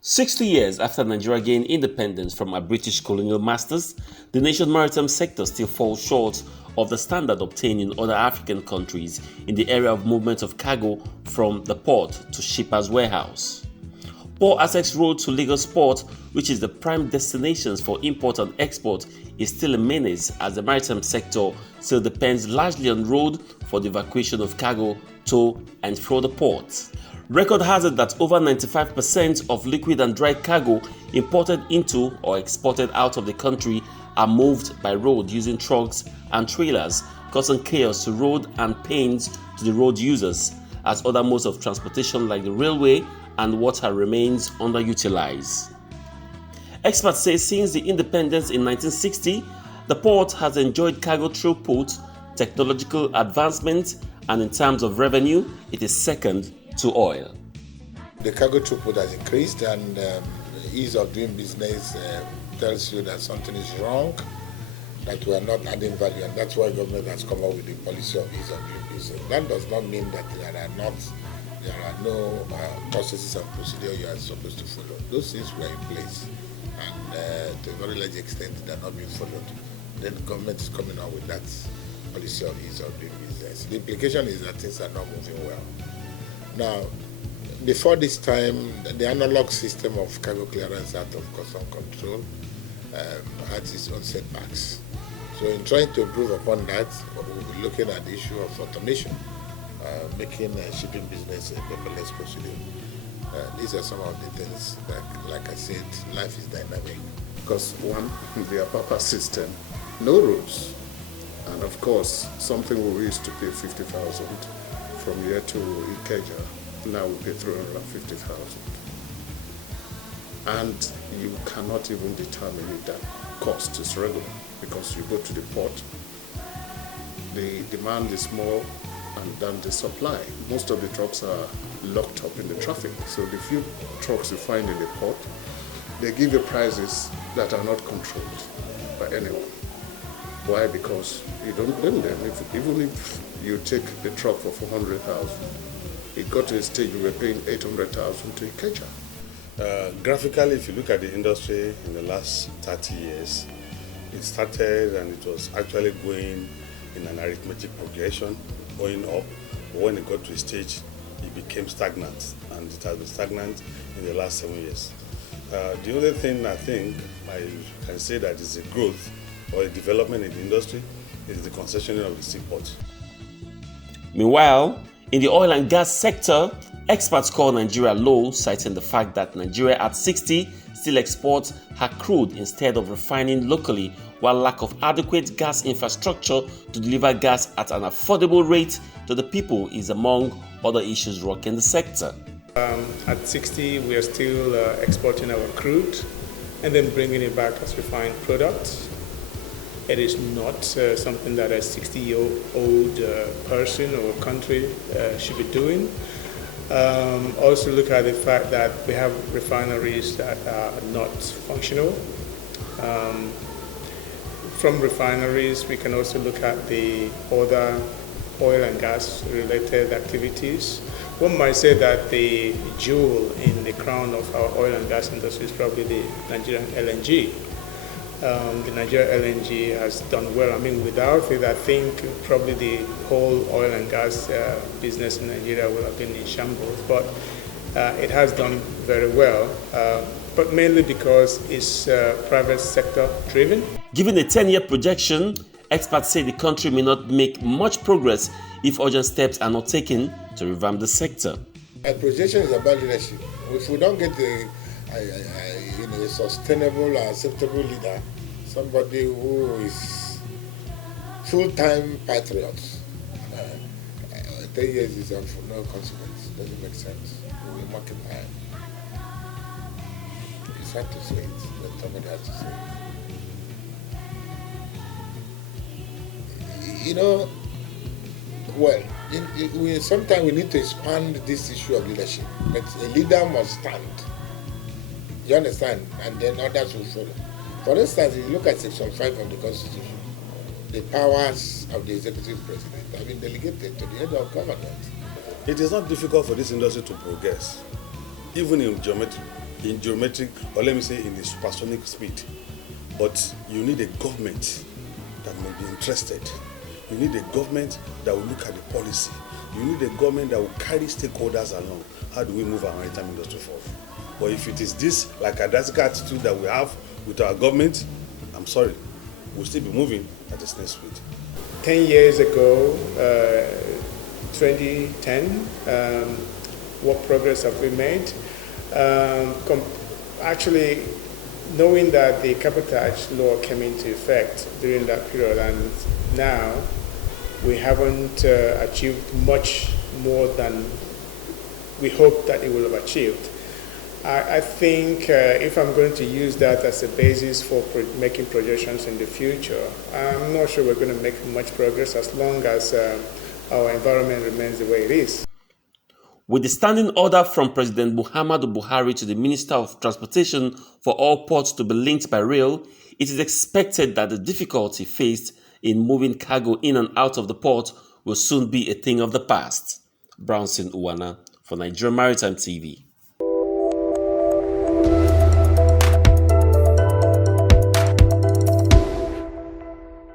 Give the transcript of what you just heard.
60 years after Nigeria gained independence from our British colonial masters, the nation's maritime sector still falls short of the standard obtained in other African countries in the area of movement of cargo from the port to shipper's warehouse. Poor access road to Lagos port, which is the prime destination for import and export, is still a menace as the maritime sector still depends largely on road for the evacuation of cargo to and from the port. Record has it that over 95% of liquid and dry cargo imported into or exported out of the country are moved by road using trucks and trailers, causing chaos to road and pains to the road users, as other modes of transportation like the railway and water remains underutilized. Experts say since the independence in 1960, the port has enjoyed cargo throughput, technological advancement, and in terms of revenue, it is second to oil. The cargo throughput has increased, and ease of doing business tells you that something is wrong, that we are not adding value, and that's why government has come up with the policy of ease of doing business. That does not mean that there are no processes and procedures you are supposed to follow. Those things were in place, and to a very large extent they are not being followed. Then the government is coming out with that policy of ease of doing business. The implication is that things are not moving well. Now, before this time, the analog system of cargo clearance out of custom control had its own setbacks. So in trying to improve upon that, we'll be looking at the issue of automation, making shipping business a paperless procedure. These are some of the things that, like I said, life is dynamic. Because one, the APAPA system, no rules. And of course, something we used to pay 50,000 from here to Ikeja, now we pay 350,000. And you cannot even determine if that cost is regular, because you go to the port, the demand is more than the supply. Most of the trucks are locked up in the traffic. So the few trucks you find in the port, they give you prices that are not controlled by anyone. Why? Because you don't blame them. Even if you take the truck for 400,000, it got to a stage we were paying 800,000 to Ikeja. Graphically, if you look at the industry in the last 30 years, it started and it was actually going in an arithmetic progression, going up. But when it got to a stage, it became stagnant, and it has been stagnant in the last 7 years. The only thing I think I can say that is a growth or a development in the industry is the concessioning of the seaport. Meanwhile, in the oil and gas sector, experts call Nigeria low, citing the fact that Nigeria at 60 still exports her crude instead of refining locally, while lack of adequate gas infrastructure to deliver gas at an affordable rate to the people is among other issues rocking the sector. At 60, we are still exporting our crude and then bringing it back as refined products. It is not something that a 60-year-old person or country should be doing. Also look at the fact that we have refineries that are not functional. From refineries, we can also look at the other oil and gas related activities. One might say that the jewel in the crown of our oil and gas industry is probably the Nigerian LNG. The Nigerian LNG has done well. I mean, without it, I think probably the whole oil and gas business in Nigeria would have been in shambles. But it has done very well, but mainly because it's private sector driven. Given a 10-year projection, experts say the country may not make much progress if urgent steps are not taken to revamp the sector. A projection is about leadership. If we don't get a sustainable, acceptable leader, somebody who is full-time patriot, 10 years is of no consequence. Doesn't make sense. We will mark it high. It's hard to say it, but somebody has to say it. Sometimes we need to expand this issue of leadership. But a leader must stand. You understand? And then others will follow. For instance, if you look at Section 5 of the Constitution, the powers of the executive president have been delegated to the head of government. It is not difficult for this industry to progress, even in geometry. in geometric, or let me say in the supersonic speed. But you need a government that may be interested. You need a government that will look at the policy. You need a government that will carry stakeholders along. How do we move our maritime industry forward? But if it is this like a drastic attitude that we have with our government, I'm sorry, we'll still be moving at a snail's speed. 10 years ago, 2010, what progress have we made? Actually, knowing that the cabotage law came into effect during that period, and now we haven't achieved much more than we hoped that it would have achieved. I think if I'm going to use that as a basis for making projections in the future, I'm not sure we're going to make much progress as long as our environment remains the way it is. With the standing order from President Muhammadu Buhari to the Minister of Transportation for all ports to be linked by rail, it is expected that the difficulty faced in moving cargo in and out of the port will soon be a thing of the past. Brownson, Unwana, for Nigerian Maritime TV.